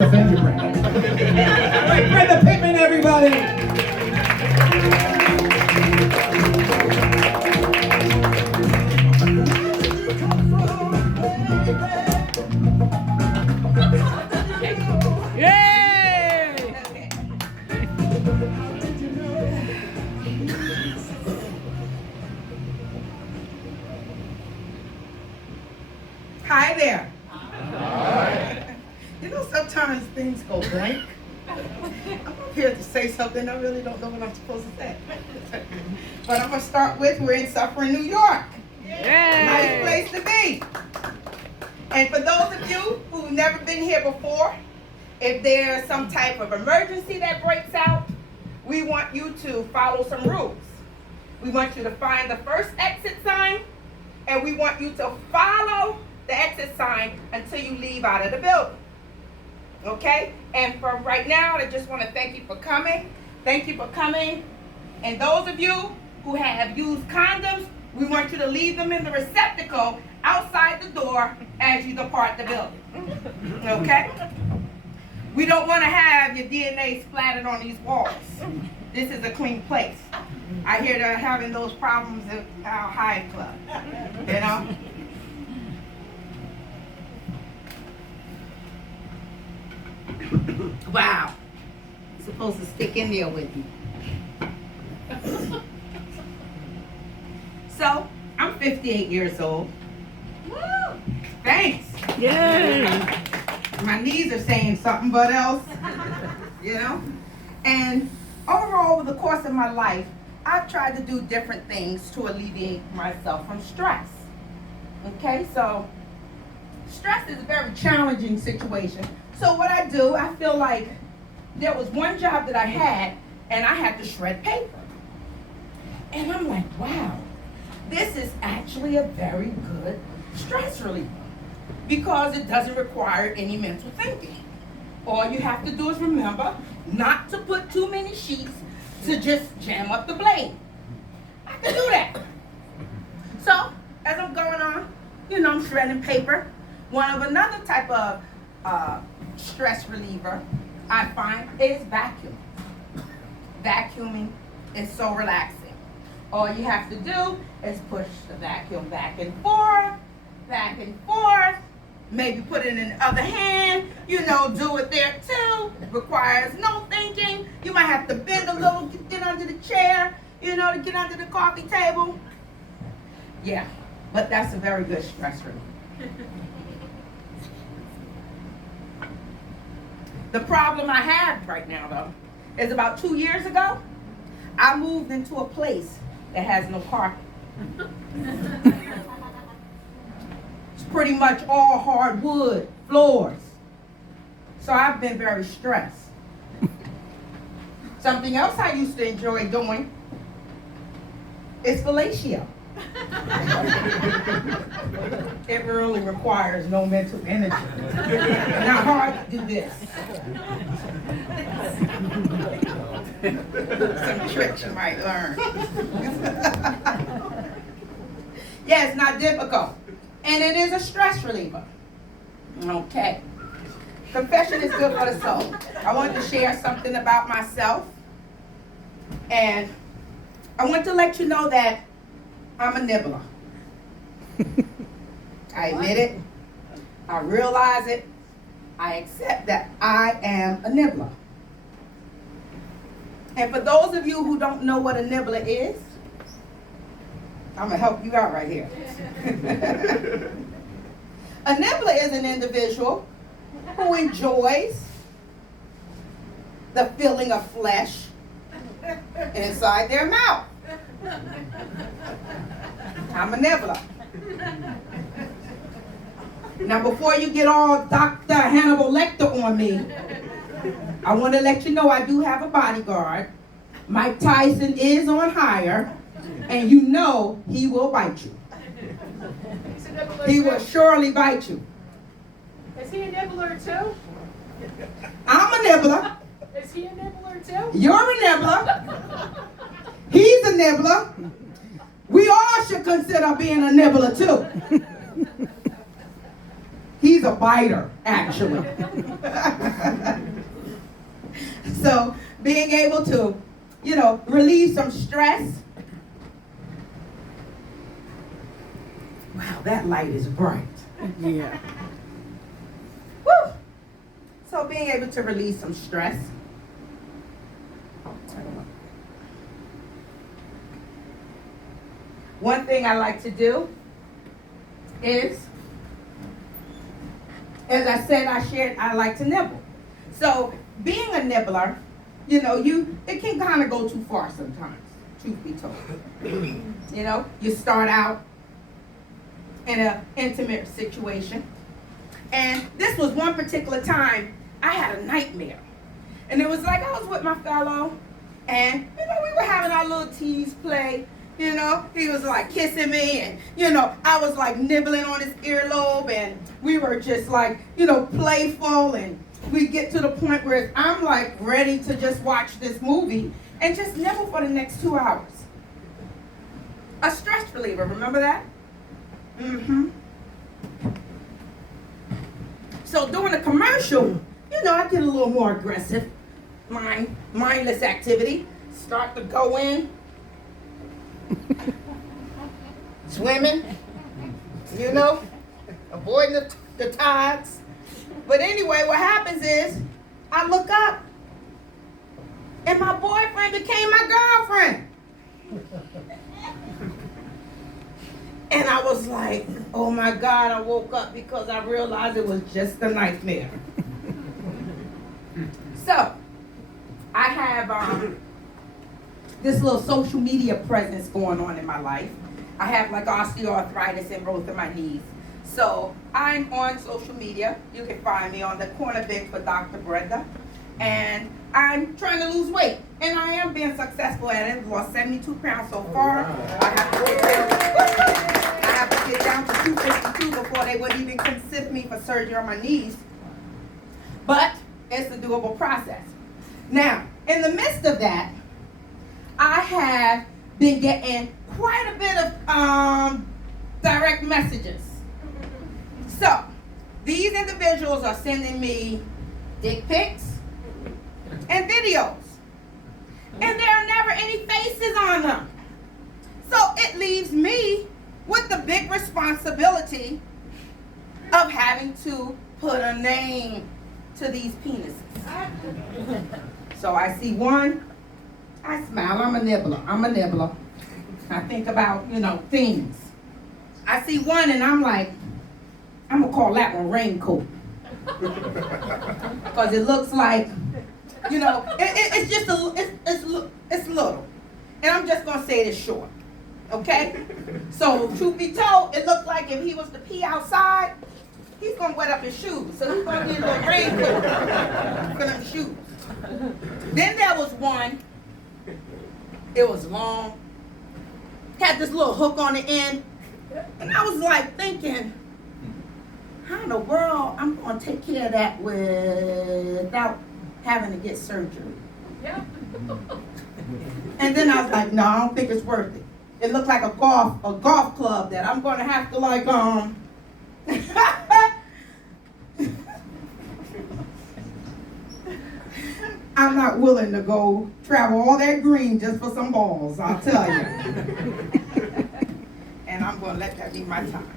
Thank you, Brenda. All right, Brenda Pittman, everybody. Hi there. You know, sometimes things go blank. I'm up here to say something. I really don't know what I'm supposed to say. But I'm going to start with, we're in Suffering, New York. Nice place to be. And for those of you who've never been here before, if there's some type of emergency that breaks out, we want you to follow some rules. We want you to find the first exit sign, and we want you to follow the exit sign until you leave out of the building. Okay? And for right now, I just want to thank you for coming. Thank you for coming. And those of you who have used condoms, we want you to leave them in the receptacle outside the door as you depart the building. Okay? We don't want to have your DNA splattered on these walls. This is a clean place. I hear they're having those problems at our Hyatt Club. You know? Wow. It's supposed to stick in there with you. So, I'm 58 years old. Woo! Thanks. Yay! My knees are saying something but else. You know? And overall, over the course of my life, I've tried to do different things to alleviate myself from stress. Okay, so stress is a very challenging situation. So what I do, I feel like there was one job that I had, and I had to shred paper. And I'm like, wow, this is actually a very good stress reliever because it doesn't require any mental thinking. All you have to do is remember not to put too many sheets to just jam up the blade. I can do that. So, as I'm going on, you know, I'm shredding paper. Another type of stress reliever I find is vacuum. Vacuuming is so relaxing. All you have to do is push the vacuum back and forth, maybe put it in the other hand, you know, do it there too. It requires no thinking. You might have to bend a little, get under the chair, you know, to get under the coffee table. Yeah, but that's a very good stress relief. The problem I have right now, though, is about 2 years ago, I moved into a place that has no carpet. It's pretty much all hardwood floors. So I've been very stressed. Something else I used to enjoy doing is fellatio. It really requires no mental energy. Not hard to do this. Some tricks you might learn. Yeah, it's not difficult. And it is a stress reliever. Okay. Confession is good for the soul. I wanted to share something about myself. And I want to let you know that I'm a nibbler. I admit it. I realize it. I accept that I am a nibbler. And for those of you who don't know what a nibbler is, I'm going to help you out right here. A nibbler is an individual who enjoys the feeling of flesh inside their mouth. I'm a nibbler. Now, before you get all Dr. Hannibal Lecter on me, I want to let you know I do have a bodyguard. Mike Tyson is on hire, and you know he will bite you. He will surely bite you. Is he a nibbler too? I'm a nibbler. Is he a nibbler too? You're a nibbler. He's a nibbler. We all should consider being a nibbler too. He's a biter, actually. So being able to, relieve some stress. Wow, that light is bright. Yeah. Woo! So being able to release some stress. One thing I like to do is, as I said, I like to nibble. So being a nibbler, it can kind of go too far sometimes, truth be told. You start out in an intimate situation. And this was one particular time I had a nightmare. And it was like I was with my fellow, and we were having our little tease play. He was like kissing me, and I was like nibbling on his earlobe, and we were just like, playful, and we get to the point where I'm like ready to just watch this movie and just nibble for the next 2 hours. A stress reliever, remember that? Mm-hmm. So during a commercial, I get a little more aggressive, mindless activity, start to go in, swimming, avoiding the tides. But anyway, what happens is, I look up, and my boyfriend became my girlfriend. And I was like, oh my God, I woke up because I realized it was just a nightmare. So, I have this little social media presence going on in my life. I have like osteoarthritis in both of my knees. So, I'm on social media. You can find me on the corner bench for Dr. Brenda. And I'm trying to lose weight. And I am being successful at it. I've lost 72 pounds so far. I have to get down to 252 before they would even consider me for surgery on my knees. But it's a doable process. Now, in the midst of that, I have been getting quite a bit of direct messages. So, these individuals are sending me dick pics and videos. And there are never any faces on them. So it leaves me with the big responsibility of having to put a name to these penises. So I see one, I smile, I'm a nibbler. I think about, things. I see one and I'm like, I'm gonna call that one raincoat. Because it looks like, it's just it's little. And I'm just gonna say it is short. Okay? So truth be told, it looked like if he was to pee outside, he's gonna wet up his shoes. So he's gonna need a little raincoat for them shoes. Then there was one, it was long, had this little hook on the end, and I was like thinking, how in the world I'm gonna take care of that without having to get surgery? Yeah. And then I was like, no, I don't think it's worth it. It looked like a golf club that I'm gonna have to like I'm not willing to go travel all that green just for some balls, I'll tell you. And I'm gonna let that be my time.